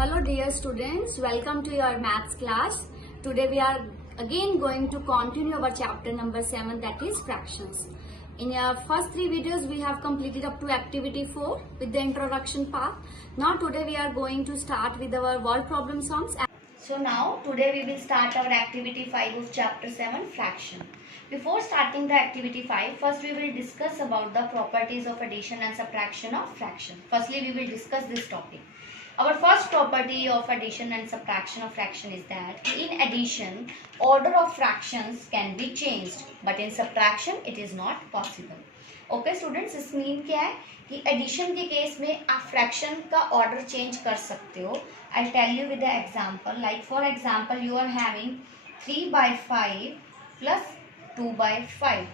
Hello dear students, welcome to your maths class. Today we are again going to continue our chapter number 7, that is fractions. In our first 3 videos we have completed up to activity 4 with the introduction part. Now today we are going to start with our word problem sums. So now today we will start our activity 5 of chapter 7, fraction. Before starting the activity 5, first we will discuss about the properties of addition and subtraction of fraction. Firstly we will discuss this topic. Our first property of addition and subtraction of fraction is that in addition, order of fractions can be changed, but in subtraction it is not possible. Okay students, इस mean क्या है कि addition के case में आप fraction का order change कर सकते हो. I'll tell you with the example. Like for example, you are having 3/5 plus 2/5.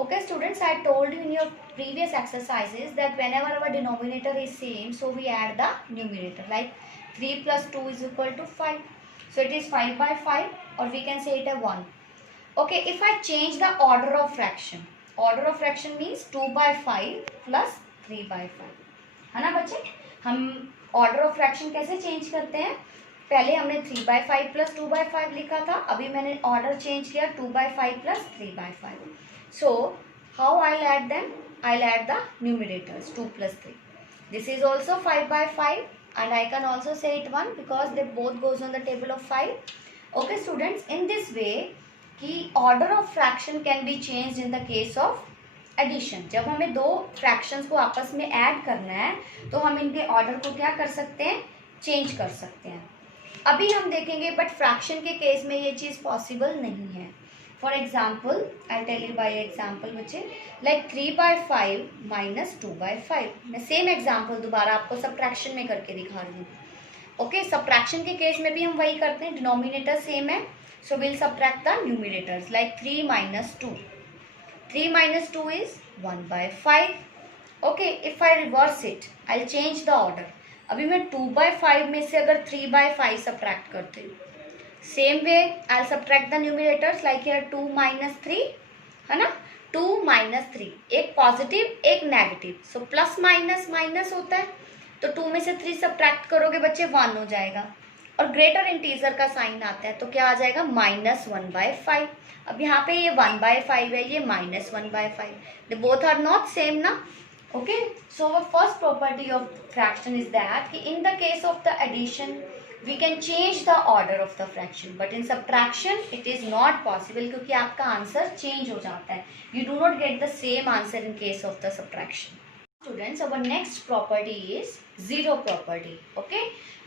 Okay students, I told you in your previous exercises that whenever our denominator is same, so we add the numerator. Like 3 plus 2 is equal to 5. So it is 5/5, or we can say it as 1. Okay, if I change the order of fraction, order of fraction means 2/5 plus 3/5. है ना बच्चे? हम order of fraction कैसे change करते हैं? पहले हमने 3/5 plus 2/5 लिखा था, अभी मैंने order change किया 2/5 plus 3/5. So how I'll add them? I'll add the numerators 2 plus 3. This is also 5/5 and I can also say it 1 because they both goes on the table of 5. Okay students, in this way कि order of fraction can be changed in the case of addition. जब हमें दो fractions को आपस में add करना है तो हम इनके order को क्या कर सकते हैं? Change कर सकते हैं. अभी हम देखेंगे बट fraction के केस में ये चीज़ possible नहीं है. For example, I'll tell you by example बच्चे, like 3/5 minus 2/5. मैं same example दोबारा आपको subtraction में करके दिखा रही हूँ. Okay, subtraction के केस में भी हम वही करते हैं, denominator same है, so we'll subtract the numerators. Like 3 minus 2. 3 minus 2 is 1/5. Okay, if I reverse it, I'll change the order. अभी मैं 2/5 में से अगर 3/5 subtract करती हूँ, same way I subtract the numerators. Like here 2 minus 3 है ना, 2 minus 3, एक पॉजिटिव एक negative, so plus minus minus होता है, तो 2 में से 3 सब्ट्रैक्ट करोगे बच्चे 1 हो जाएगा, और ग्रेटर इंटीजर का साइन आता है तो क्या आ जाएगा -1/5. अब यहाँ पे ये 1/5 है, ये -1/5, they both are not same ना. Okay, so first property of fraction is that कि in the case of the addition we can change the order of the fraction, but in subtraction it is not possible क्योंकि आपका answer change हो जाता है. You do not get the same answer in case of the subtraction. Students, our next property is zero property. Okay,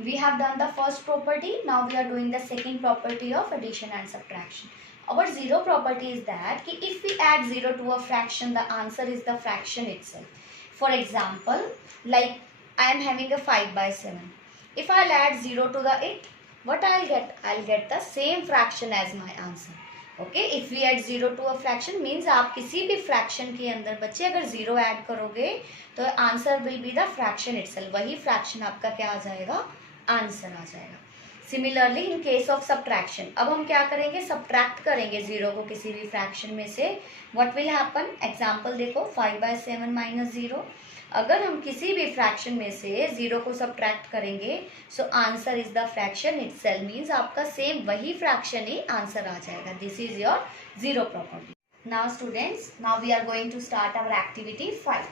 we have done the first property, now we are doing the second property of addition and subtraction. Our zero property is that कि if we add zero to a fraction, the answer is the fraction itself. For example, like I am having a 5/7. If I'll add 0 to the it, what I'll get? I'll get the same fraction as my answer. Okay, if we add 0 to a fraction means आप किसी भी fraction के अंदर बच्चे अगर 0 add करोगे तो answer will be the fraction itself. वही fraction आपका क्या आ जाएगा? Answer आ जाएगा. Similarly in case of subtraction, अब हम क्या करेंगे? Subtract करेंगे 0 को किसी भी fraction में से. What will happen? Example देखो, 5/7 minus 0. अगर हम किसी भी फ्रैक्शन में से 0 को सब्ट्रैक्ट करेंगे, so answer is the fraction itself, means आपका सेम वही फ्रैक्शन ही आंसर आ जाएगा. This is your zero property. Now students, now we are going to start our activity 5.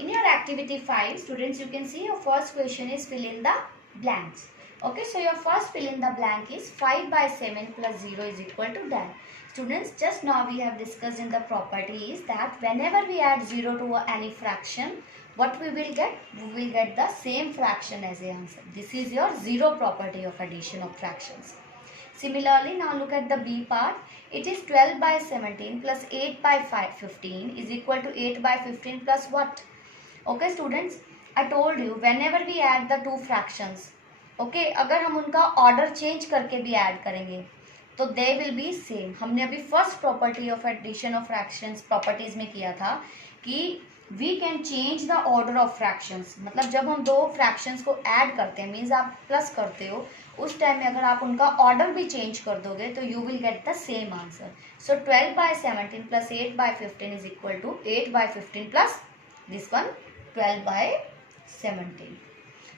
In your activity 5 students, you can see your first question is fill in the blanks. Okay, so your first fill in the blank is 5/7 plus 0 is equal to that. Students, just now we have discussed in the properties that whenever we add 0 to any fraction, what we will get? We will get the same fraction as the answer. This is your zero property of addition of fractions. Similarly, now look at the B part. It is 12/17 plus 8/15 is equal to 8/15 plus what? Okay students, I told you whenever we add the two fractions, okay अगर हम उनका order change करके भी add करेंगे तो they will be same. हमने अभी first property of addition of fractions properties में किया था कि we can change the order of fractions. मतलब जब हम दो फ्रैक्शंस को ऐड करते हैं, मीन्स आप प्लस करते हो, उस टाइम में अगर आप उनका ऑर्डर भी चेंज कर दोगे तो you will get the same answer. So 12/17 plus 8/15 is equal to 8/15 plus this one 12/17.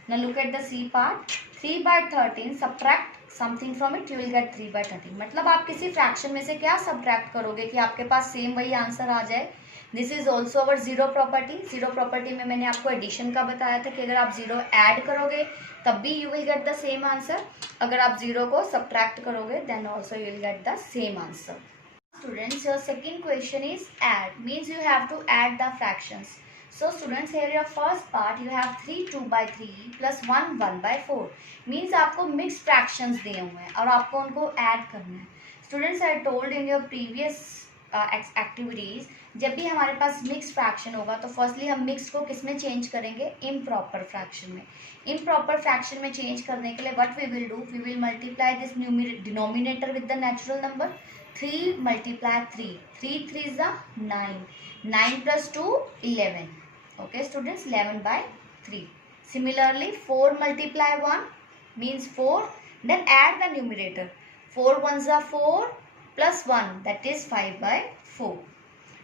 Now look at the C part. 3/13 subtract something from it, you will get 3/13. मतलब आप किसी फ्रैक्शन में से क्या सब्ट्रैक्ट करोगे कि आपके पास सेम वही आंसर आ जाए. This is also our zero property. Zero property में मैंने आपको एडिशन का बताया था कि अगर आप जीरो ऐड करोगे तब भी you will get the same answer. अगर आप जीरो को सब्ट्रैक्ट करोगे then also you will get the same answer. Students, your second question is add, means you have to add the fractions. So students, here your first part you have 3 2/3 plus 1 1/4, means आपको mixed fractions दिए हुए हैं और आपको उनको add करना है. Students, I told in your previous activities, जब भी हमारे पास मिक्स फ्रैक्शन होगा तो फर्स्टली हम मिक्स को किस में चेंज करेंगे, इम्प्रॉपर फ्रैक्शन में. इम्प्रॉपर फ्रैक्शन में चेंज करने के लिए what we will do, we will multiply this denominator with the natural number. 3 multiply 3, 3 3 is 9, 9 plus 2 11. Okay students, 11/3. Similarly 4 multiply 1 means 4, then add the numerator. 4 1s are 4 plus 1, that is 5/4.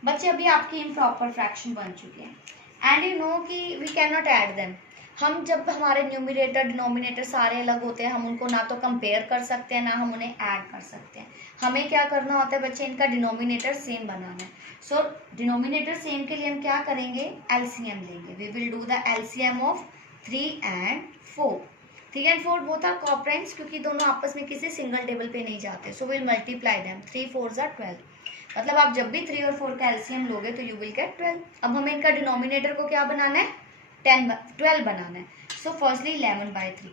बच्चे अभी आपकी improper fraction बन चुके हैं and you know कि we can not add them. हम जब हमारे न्यूमिनेटर डिनोमिनेटर सारे अलग होते हैं हम उनको ना तो कंपेयर कर सकते हैं ना हम उन्हें ऐड कर सकते हैं. हमें क्या करना होता है बच्चे, इनका डिनोमिनेटर सेम बनाना है. सो डिनोमिनेटर सेम के लिए हम क्या करेंगे, एलसीएम लेंगे. We will do the LCM of 3 and 4. 3 and 4 both are coprimes क्योंकि दोनों आपस में किसी सिंगल टेबल पे नहीं जाते. So will multiply them. 3 4s are 12. मतलब आप जब भी 3 और 4 का एलसीएम लोगे तो यू विल गेट 12. अब हमें इनका डिनोमिनेटर को क्या बनाना है, 12 बनाना है. So firstly 11/3.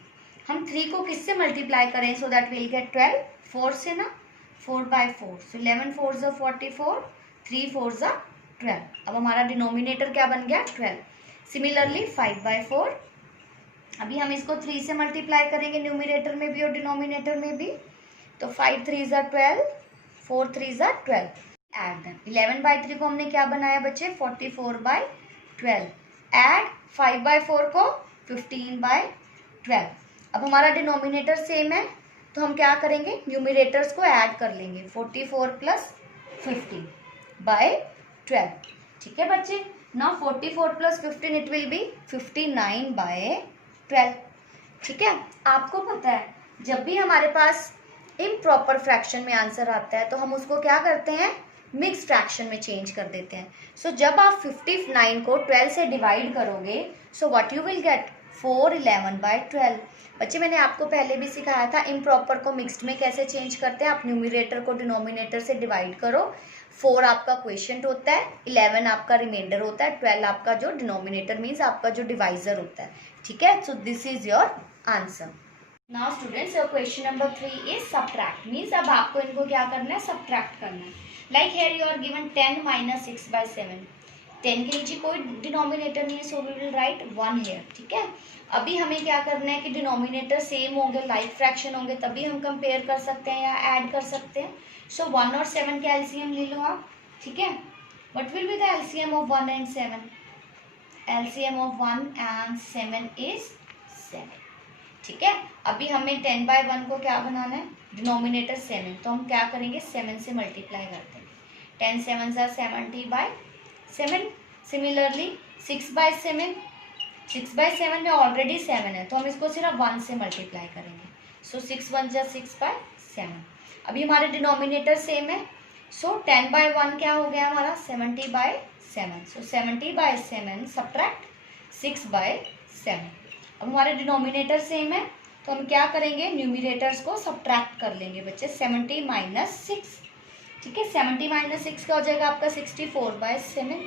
हम 3 को किससे मल्टीप्लाई करें सो दैट विल गेट 12, 4 से ना, 4/4. सो 11 4s are 44, 3 4s are 12. अब हमारा डिनोमिनेटर क्या बन गया, 12. सिमिलरली 5/4. अभी हम इसको 3 से मल्टीप्लाई करेंगे न्यूमिनेटर में भी और डिनोमिनेटर में भी. तो 5 3s are 12, 4 3s are 12. Add them. 11/3 को हमने क्या बनाया बच्चे, 44/12. एड 5/4 को 15/12. अब हमारा डिनोमिनेटर सेम है तो हम क्या करेंगे, न्यूमिनेटर्स को ऐड कर लेंगे. 44 प्लस 15/12. ठीक है बच्चे. Now 44 plus 15 it will be 59/12. ठीक है. आपको पता है जब भी हमारे पास इम्प्रॉपर फ्रैक्शन में आंसर आता है तो हम उसको क्या करते हैं, मिक्स फ्रैक्शन में चेंज कर देते हैं. सो जब आप 59 को 12 से डिवाइड करोगे so what you will gate, 411/12. बच्चे मैंने आपको पहले भी सिखाया था इम्प्रॉपर को मिक्स्ड में कैसे चेंज करते हैं. आप न्यूमिनेटर को डिनोमिनेटर से डिवाइड करो. 4 आपका क्वोशिएंट होता है, 11 आपका रिमाइंडर होता है, 12 आपका जो डिनोमिनेटर मीन्स आपका जो डिवाइजर होता है. ठीक है. So this is your answer. Now students, your question number 3 is subtract. Means अब आपको इनको क्या करना है, सब्ट्रैक्ट करना है. Like here you are given 10 minus 6/7. 10 के नीचे कोई डिनोमिनेटर नहीं है so we will write 1 here. ठीक है. अभी हमें क्या करना है कि डिनोमिनेटर सेम होंगे, लाइक फ्रैक्शन होंगे तभी हम कंपेयर कर सकते हैं या ऐड कर सकते हैं. सो 1 और 7 का एलसीएम ले लो आप. ठीक है. What will be the LCM of 1 and 7? LCM of 1 and 7 is 7. ठीक है. अभी हमें 10/1 को क्या बनाना है, डिनोमिनेटर 7. तो हम क्या करेंगे, 7 से मल्टीप्लाई करते हैं. 10 7s are 70/7. सिमिलरली 6/7. 6/7 में ऑलरेडी 7 है तो हम इसको सिर्फ 1 से मल्टीप्लाई करेंगे. सो 6 1s are 6/7. अभी हमारे डिनोमिनेटर सेम है. सो 10/1 क्या हो गया हमारा, 70/7. सो 70/7 सब्ट्रैक्ट 6/7. अब हमारे डिनोमिनेटर सेम है तो हम क्या करेंगे, न्यूमिनेटर्स को सब्ट्रैक्ट कर लेंगे बच्चे. 70 - 6. ठीक है. 70 - 6 का हो जाएगा आपका 64/7.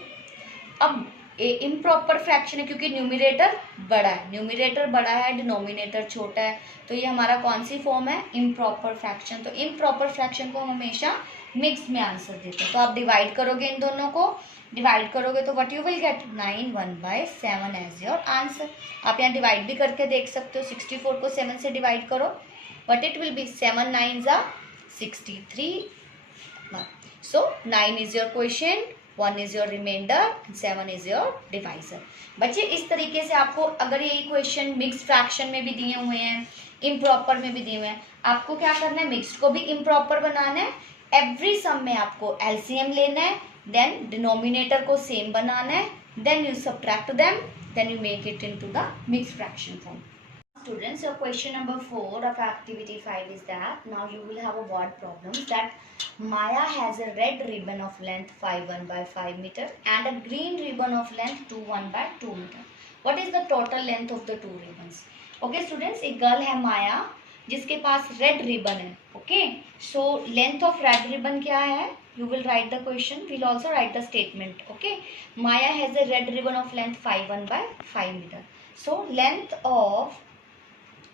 अब इम्प्रॉपर फ्रैक्शन है क्योंकि न्यूमिनेटर बड़ा है, डिनोमिनेटर छोटा है. तो ये हमारा कौन सी फॉर्म है, इम्प्रॉपर फ्रैक्शन. तो इम्प्रॉपर फ्रैक्शन को हम हमेशा मिक्स में आंसर देते हैं. तो आप डिवाइड करोगे, इन दोनों को डिवाइड करोगे तो what you will get, 9 1/7 as your answer. आप यहाँ डिवाइड भी करके देख सकते हो. 64 को 7 से डिवाइड करो but it will be 7 9s are 63. So 9 is your quotient, 1 is your remainder and 7 is your divisor. बच्चे इस तरीके से आपको अगर ये इक्वेशन मिक्स फ्रैक्शन में भी दिए हुए हैं, इम्प्रॉपर में भी दिए हुए हैं, आपको क्या करना है, मिक्स्ड को भी इम्प्रॉपर बनाना है. एवरी सम में आपको एलसीएम लेना है, देन डिनोमिनेटर को सेम बनाना है, then you subtract them, then you make it into the mix fraction form. Students, your question number 4 of activity 5 is that now you will have a word problem that Maya has a red ribbon of length 5 by 5 meter and a green ribbon of length 2 by 2 meter. What is the total length of the two ribbons? Okay students, एक girl है माया जिसके पास red ribbon है. Okay, so length of red ribbon क्या है? You will write the question. We'll also write the statement. Okay, Maya has a red ribbon of length 5 by 5 meter. So length of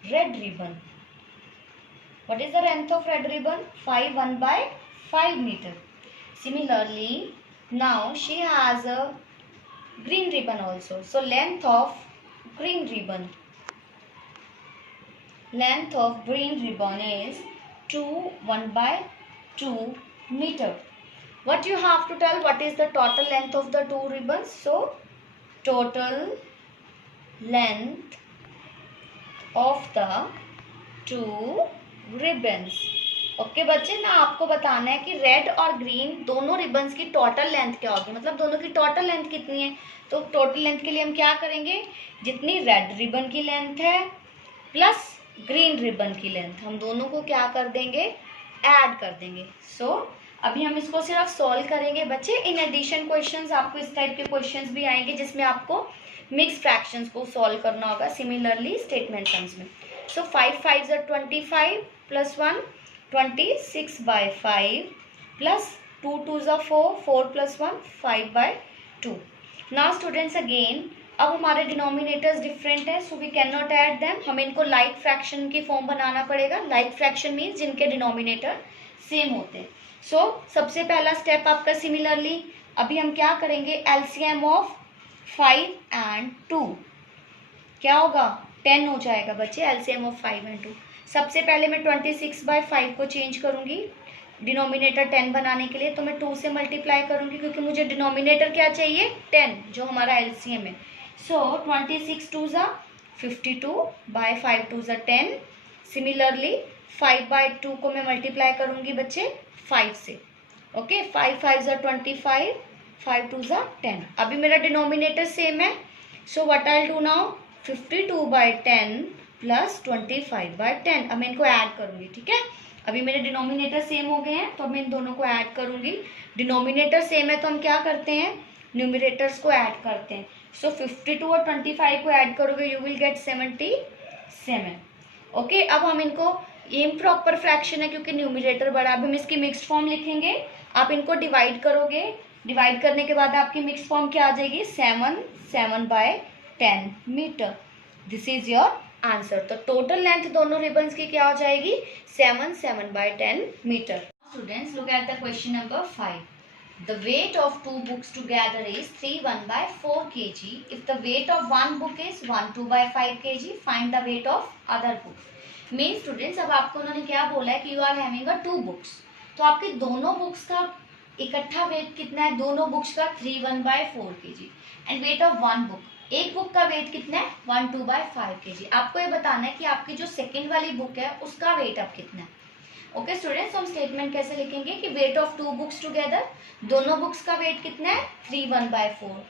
red ribbon. What is the length of red ribbon? 5 by 5 meter. Similarly, now she has a green ribbon also. So length of green ribbon. Length of green ribbon is 1 by 2 meter. What you have to tell, what is the total length of the two ribbons? So total length of the two ribbons. Okay बच्चे, ना आपको बताना है कि red और green दोनों ribbons की total length क्या होगी, मतलब दोनों की टोटल लेंथ कितनी है. तो टोटल लेंथ के लिए हम क्या करेंगे, जितनी रेड रिबन की लेंथ है प्लस ग्रीन रिबन की लेंथ, हम दोनों को क्या कर देंगे, ऐड कर देंगे. सो अभी हम इसको सिर्फ सॉल्व करेंगे बच्चे. इन एडिशन क्वेश्चंस आपको इस टाइप के क्वेश्चंस भी आएंगे जिसमें आपको मिक्स फ्रैक्शंस को सॉल्व करना होगा. सिमिलरली स्टेटमेंट सम्स में. So 5 5 25 plus 1 26 by 5 plus 2 2 4 4 plus 1 5 by 2. Now students again, अब हमारे डिनोमिनेटर्स डिफरेंट है, so we can not add them. हमें इनको लाइक फ्रैक्शन की फॉर्म बनाना पड़ेगा. लाइक फ्रैक्शन मीन्स जिनके डिनोमिनेटर सेम होते हैं. सो सबसे पहला स्टेप आपका सिमिलरली, अभी हम क्या करेंगे, एलसीएम ऑफ 5 and 2 क्या होगा, 10 हो जाएगा बच्चे. LCM of 5 and 2. सबसे पहले मैं 26 by 5 को चेंज करूंगी डिनोमिनेटर 10 बनाने के लिए, तो मैं 2 से मल्टीप्लाई करूंगी क्योंकि मुझे डिनोमिनेटर क्या चाहिए, 10, जो हमारा एलसीएम है. सो 26 2 ज़ा 52 by 5 2 ज़ा 10. सिमिलरली 5 by 2 को मैं मल्टीप्लाई करूंगी बच्चे 5 से. ओके, 5 5 ज़ा 25 5 2 ज़ा 10. अभी मेरा डिनोमिनेटर सेम है. So what I will do now, 52 by 10 plus 25 by 10. अब मैं इनको ऐड करूंगी. ठीक है, अभी मेरे डिनोमिनेटर सेम हो गए हैं तो अब मैं इन दोनों को ऐड करूंगी. डिनोमिनेटर सेम है तो हम क्या करते हैं, न्यूमरेटर्स को ऐड करते हैं. सो 52 और 25 को ऐड करोगे यू विल गेट 77. ओके, अब हम इनको, ये इम्प्रॉपर फ्रैक्शन है क्योंकि न्यूमरेटर बड़ा. अब हम इसकी मिक्स्ड फॉर्म लिखेंगे. आप इनको डिवाइड करोगे, डिवाइड करने के बाद आपकी मिक्स्ड फॉर्म क्या आ जाएगी, 7 by 10 metre. This is your answer. तो टोटल लेंथ दोनों रिबन्स की क्या हो जाएगी, 7 by 10 metre. Students, look at the question number 5. The weight of two books together is 3 1 by 4 kg. If the weight of one book is 1 2 by 5 kg, find the weight of other book. मेन students, अब आपको उन्होंने क्या बोला है कि you are having a 2 books, तो आपके दोनों बुक्स का इकट्ठा वेट कितना है, दोनों बुक्स का 3 1 by 4 kg. And weight of one book, एक बुक का वेट कितना है, 1 2 by 5 kg. आपको ये बताना है कि आपकी जो सेकेंड वाली बुक है उसका वेट अब कितना है. ओके स्टूडेंट्स, हम स्टेटमेंट कैसे लिखेंगे कि वेट ऑफ 2 बुक्स टुगेदर, दोनों बुक्स का वेट कितना है, 3 1 by 4.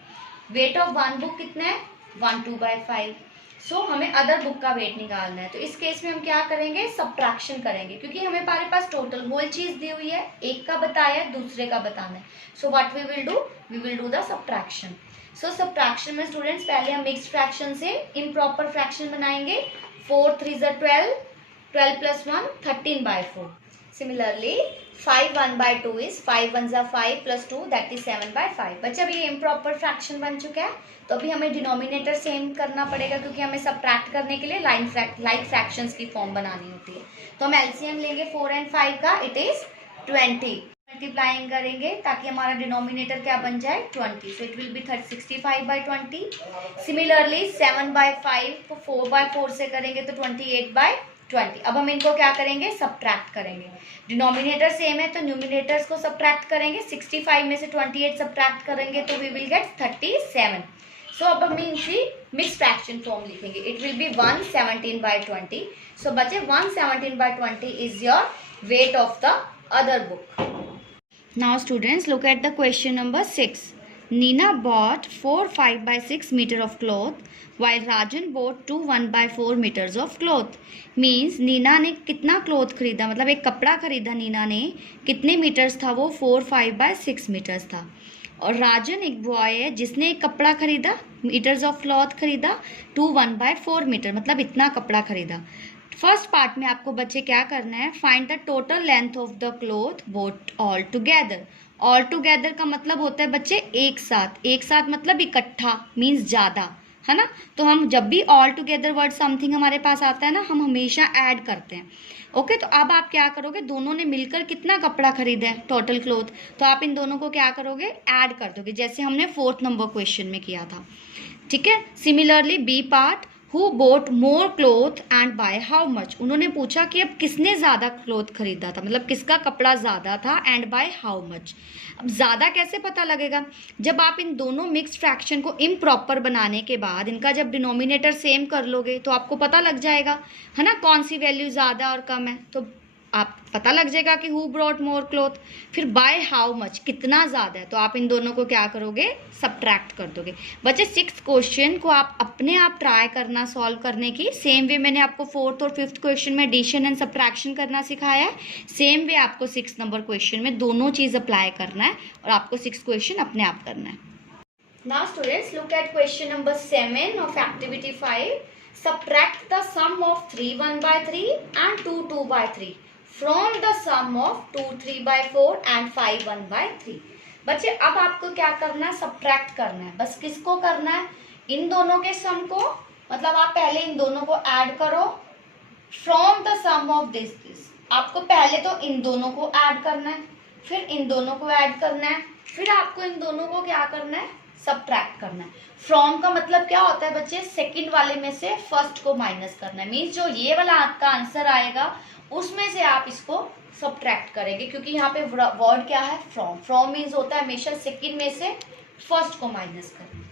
Weight of one book कितना है, 1 2 by 5. सो हमें अदर बुक का वेट निकालना है. तो इस केस में हम क्या करेंगे, सब्ट्रैक्शन करेंगे क्योंकि हमें हमारे पास टोटल होल चीज दी हुई है, एक का बताया दूसरे का बताना है. So what we will do the subtraction. So subtraction में स्टूडेंट्स पहले हम मिक्स्ड फ्रैक्शन से इम्प्रॉपर फ्रैक्शन बनाएंगे. 4 3 ज़ा 12 12 plus 1 13 by 4. Similarly 5 1 by 2 is 5 1 ज़ा 5 प्लस 2 दैट इज 7 by 5. बच्चा अभी ये इम्प्रॉपर फ्रैक्शन बन चुका है, तो अभी हमें डिनोमिनेटर सेम करना पड़ेगा क्योंकि हमें सब्ट्रैक्ट करने के लिए लाइक फ्रैक्शंस की फॉर्म बनानी होती है. तो हम एलसीएम लेंगे 4 and 5 का, इट इज 20. मल्टीप्लाइंग करेंगे ताकि हमारा डिनोमिनेटर क्या बन जाए, 20. So it will be 65 by 20. Similarly 7 by 5 को 4 by 4 से करेंगे तो 28 by 20. अब हम इनको क्या करेंगे, सब्ट्रैक्ट करेंगे. डिनोमिनेटर सेम है तो न्यूमिनेटर्स को सब्ट्रैक्ट करेंगे. 65 में से 28 सब्ट्रैक्ट करेंगे तो वी विल गेट 37. सो अब हम इनकी मिक्स फ्रैक्शन फॉर्म लिखेंगे. It will be 117 by 20. सो बच्चे 117 by 20 is your weight of the other book. Now students, look at the question number 6. Nina bought 4 5/6 meter of cloth while Rajan bought 2 1/4 meters of cloth. Means Neena ने कितना cloth खरीदा, मतलब एक कपड़ा खरीदा नीना ने, कितने मीटर्स था वो, 4 5/6 मीटर्स था. और राजन एक बॉय है जिसने एक कपड़ा खरीदा, मीटर्स ऑफ क्लॉथ खरीदा 2 1/4 मीटर, मतलब इतना कपड़ा खरीदा. फर्स्ट पार्ट में आपको बच्चे क्या करना है, find the total length of the cloth boat all together. All together का मतलब होता है बच्चे एक साथ, एक साथ मतलब इकट्ठा, मीन्स ज़्यादा, है ना. तो हम जब भी ऑल टुगेदर वर्ड समथिंग हमारे पास आता है ना, हम हमेशा ऐड करते हैं. ओके, तो अब आप क्या करोगे, दोनों ने मिलकर कितना कपड़ा खरीदा है, टोटल क्लोथ, तो आप इन दोनों को क्या करोगे, ऐड कर दोगे, जैसे हमने 4th नंबर क्वेश्चन में किया था. ठीक है. Similarly B part, who bought more cloth and by how much. उन्होंने पूछा कि अब किसने ज़्यादा क्लोथ खरीदा था, मतलब किसका कपड़ा ज़्यादा था, एंड बाय हाउ मच. अब ज़्यादा कैसे पता लगेगा, जब आप इन दोनों मिक्स्ड फ्रैक्शन को इम्प्रॉपर बनाने के बाद इनका जब डिनोमिनेटर सेम कर लोगे तो आपको पता लग जाएगा, है ना, कौन सी वैल्यू ज़्यादा और कम है. तो आप पता लग जाएगा कि हु ब्रॉट मोर क्लोथ. फिर बाय हाउ मच, कितना ज़्यादा है, तो आप इन दोनों को क्या करोगे, सब्ट्रैक्ट कर दोगे. बच्चे 6th क्वेश्चन को आप अपने आप ट्राई करना सॉल्व करने की. सेम वे मैंने आपको 4th और 5th क्वेश्चन में एडिशन एंड सब्ट्रैक्शन करना सिखाया है, सेम वे आपको 6th नंबर क्वेश्चन में दोनों चीज़ अप्लाई करना है और आपको 6th क्वेश्चन अपने आप करना है. Now students, look at question number 7 of activity 5. Subtract the sum of 3 1/3 and 2 2/3 from the sum of 2 3/4 and 5 1/3. बच्चे अब आपको क्या करना है, सब्ट्रैक्ट करना है. बस किसको करना है, इन दोनों के सम को, मतलब आप पहले इन दोनों को ऐड करो. From the sum of this, आपको पहले तो इन दोनों को ऐड करना है, फिर इन दोनों को ऐड करना है, फिर आपको इन दोनों को क्या करना है, सब्ट्रैक्ट करना है. फ्रॉम का मतलब क्या होता है बच्चे, सेकंड वाले में से फर्स्ट को माइनस करना है. मीन्स जो ये वाला आपका आंसर आएगा उसमें से आप इसको सब्ट्रैक्ट करेंगे, क्योंकि यहाँ पे वर्ड क्या है, फ्रॉम. फ्रॉम मीन्स होता है हमेशा सेकंड में से फर्स्ट को माइनस करना.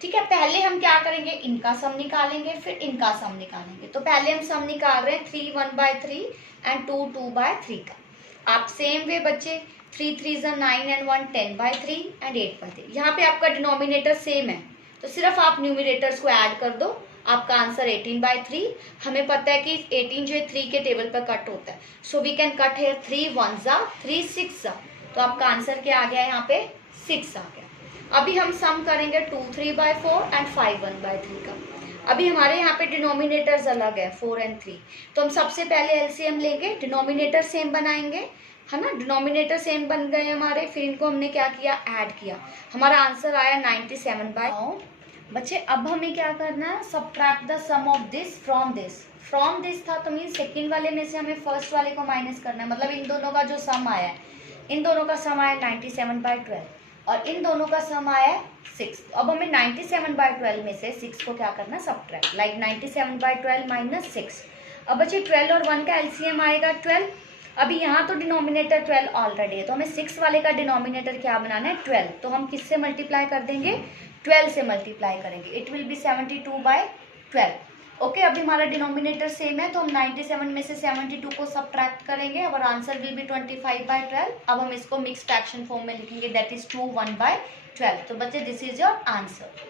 ठीक है. पहले हम क्या करेंगे, इनका सम निकालेंगे, फिर इनका सम निकालेंगे. तो पहले हम सम निकाल रहे हैं 3 1/3 एंड 2 2/3 का. आप सेम वे बच्चे 3 3 9 एंड 1 10/3 एंड 8/3. यहाँ पे आपका डिनोमिनेटर सेम है, तो सिर्फ आप न्यूमिनेटर्स को ऐड कर दो. आपका आंसर 18/3. हमें पता है कि 18 जो है 3 के टेबल पर कट होता है, so we can cut here 3 1 जा 3 6 जा. तो आपका आंसर क्या आ गया, यहाँ पे 6 आ गया. अभी हम सम करेंगे 2 3/4 एंड 5 1/3 का. अभी हमारे यहाँ पे डिनोमिनेटर्स अलग है 4 एंड 3, तो हम सबसे पहले एलसीएम लेंगे, डिनोमिनेटर सेम बनाएंगे, है ना. डिनोमिनेटर सेम बन गए हमारे, फिर इनको हमने क्या किया, ऐड किया. हमारा आंसर आया 97/9. बच्चे अब हमें क्या करना है, subtract the sum of this from this. From this था तो मीन सेकंड वाले में से हमें फर्स्ट वाले को माइनस करना है. मतलब इन दोनों का जो सम आया है, इन दोनों का सम आया 97/12 और इन दोनों का सम आया 6. अब हमें 97/12 में से 6 को क्या करना है, सब्ट्रैक्ट. Like 97/12 minus 6. अब बच्चे 12 और 1 का एलसीएम आएगा 12. अभी यहाँ तो डिनोमिनेटर 12 ऑलरेडी है, तो हमें 6 वाले का डिनोमिनेटर क्या बनाना है, 12. तो हम किससे मल्टीप्लाई कर देंगे, 12 से मल्टीप्लाई करेंगे. It will be 72/12. ओके. अभी हमारा डिनोमिनेटर सेम है, तो हम 97 में से 72 को सब्ट्रैक्ट करेंगे और आंसर विल बी 25/12. अब हम इसको मिक्स फ्रैक्शन फॉर्म में लिखेंगे, दैट इज 2 1/12. तो बच्चे दिस इज योर आंसर.